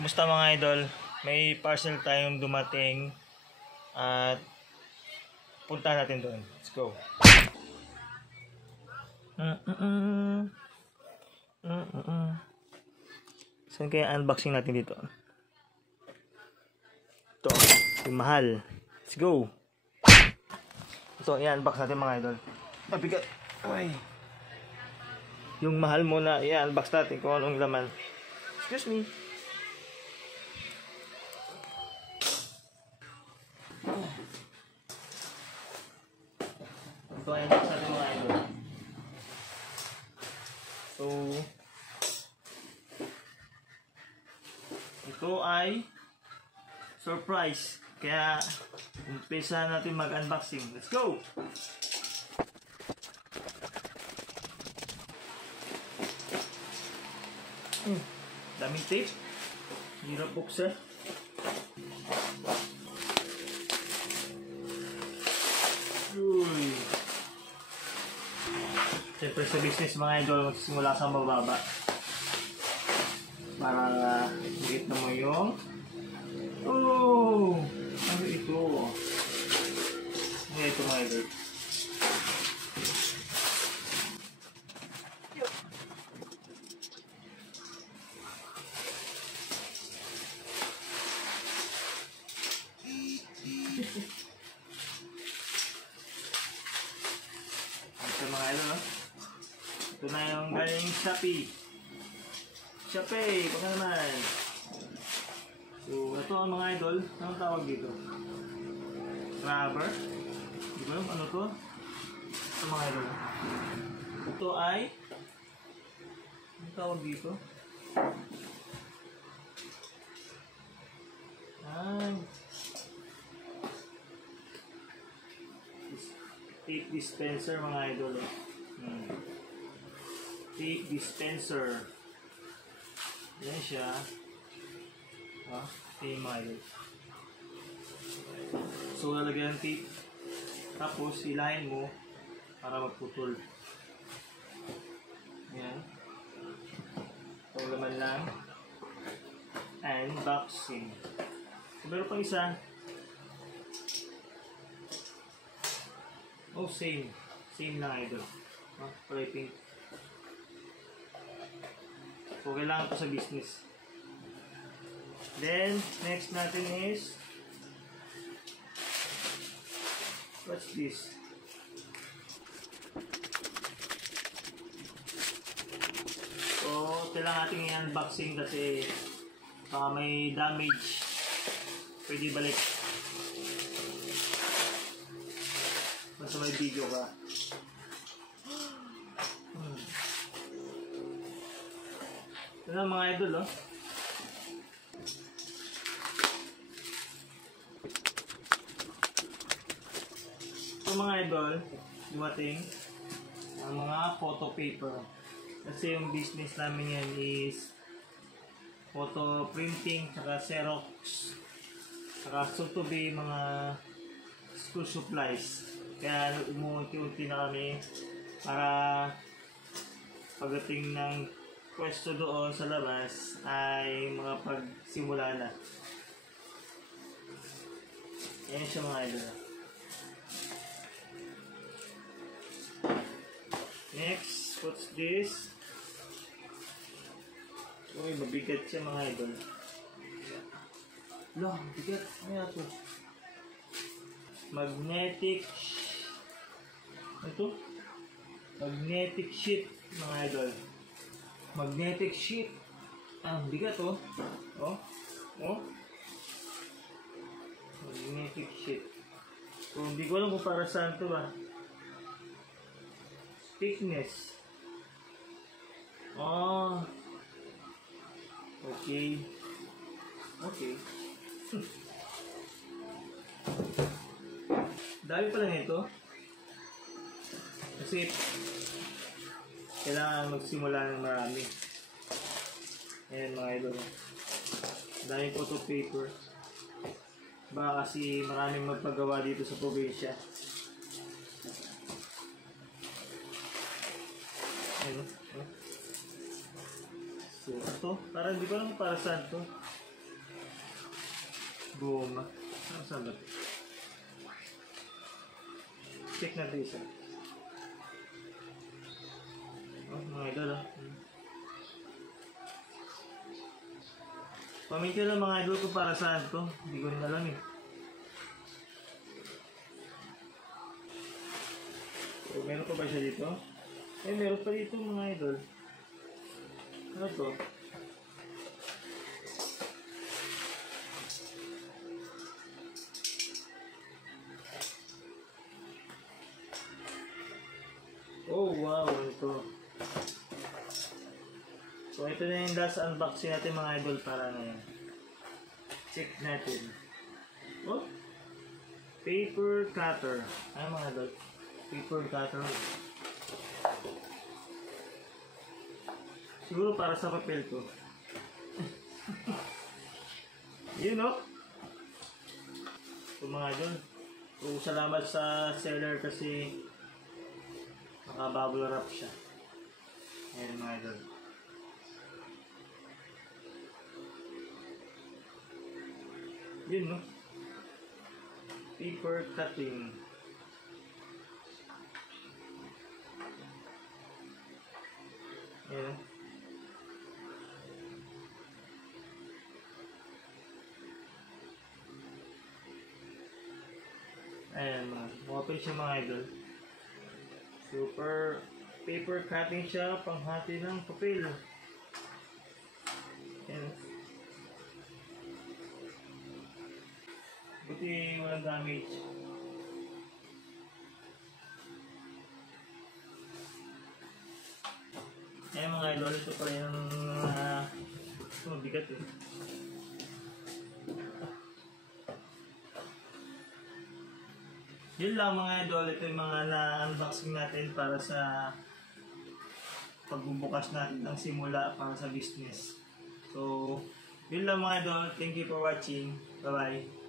Kumusta mga idol? May parcel tayong dumating at punta natin doon. Let's go. Saan kaya unboxing natin dito? Ito, yung mahal. Let's go. Ito, i-unbox natin mga idol. Mabigat. Ay. Yung mahal muna, i-unbox natin kung anong laman. Excuse me. Ito, i-unbox natin mga idol. So, ito ay surprise. Kaya, umpisa natin mag-unboxing. Let's go! Daming tape. Hirap buksan. Uy. Siyempre sa business mga idol, magsisimula sa mababa. Para makita mo yung ano ito? Ano ito mga idol? Ito mga idol, no? Ito na yung galing Shopee. Shopee, baka naman. So, ito ang mga idol. Anong tawag dito? Rubber? Di ba ano to? Ito mga idol. Ito ay anong tawag dito? Tape dispenser mga idol. Tape dispenser. Yan siya. Yung mga idol. So, lalagyan ng tape. Tapos, hilahin mo para magputol. Yan. Ito laman lang. Unboxing. So, meron pang isa. Oh, same. Same lang idol. Kulay pink. So, kailangan ko sa business. Then, next natin is what's this? So, kailangan natin i-unboxing kasi may damage. Pwede balik. Basta may video ka. Ito na mga idol, oh. Ito mga idol, dumating ang mga photo paper. Kasi yung business namin yan is photo printing, saka Xerox, saka soon to be mga school supplies. Kaya umuunti-unti na kami para pagdating ng pwesto doon sa labas ay mga pagsimula na. Yan siya mga idol. Next, what's this? Uy, mabigat siya mga idol. Loh, bigat. Ano yan ito? Magnetic. Ito? Magnetic sheet mga idol. Magnetic sheet. Bigat oh. Magnetic sheet. So, hindi ko alam kung para saan ito ba. Thickness. Okay. Dami pala nito. Kasi kailangan magsimula ng marami. Ayan mga idol. Daming photo paper. Baka kasi maraming magpagawa dito sa probinsya. Ayan. So ito, parang hindi ko alam para saan ito. Goma. Saan sabat? Check natin isa. Oh, mga idol ah. Pamintyo lang mga idol ko para saan to. Hindi ko rin alam eh. So, meron pa ba siya dito? Eh, meron pa dito mga idol. Ano to? Oh wow, ito. So ito na yung last unboxing natin mga idol para ngayon. Check natin. Oh, paper cutter. Ay mga idol, paper cutter. Siguro para sa papel to. Yun no? So mga idol, so salamat sa seller kasi naka-bubble wrap siya. Ayan mga idol. Yun no? Paper cutting. Ayan. Ayan mga. Open siya mga idol. Super paper cutting siya, panghati ng papel. Ayan. Buti walang damage. Ayan mga idol, ito pala yung mabigat eh. Yun lang mga idol, ito yung mga na-unboxing natin para sa pagbubukas natin ng simula para sa business. So, yun lang mga idol. Thank you for watching. Bye-bye.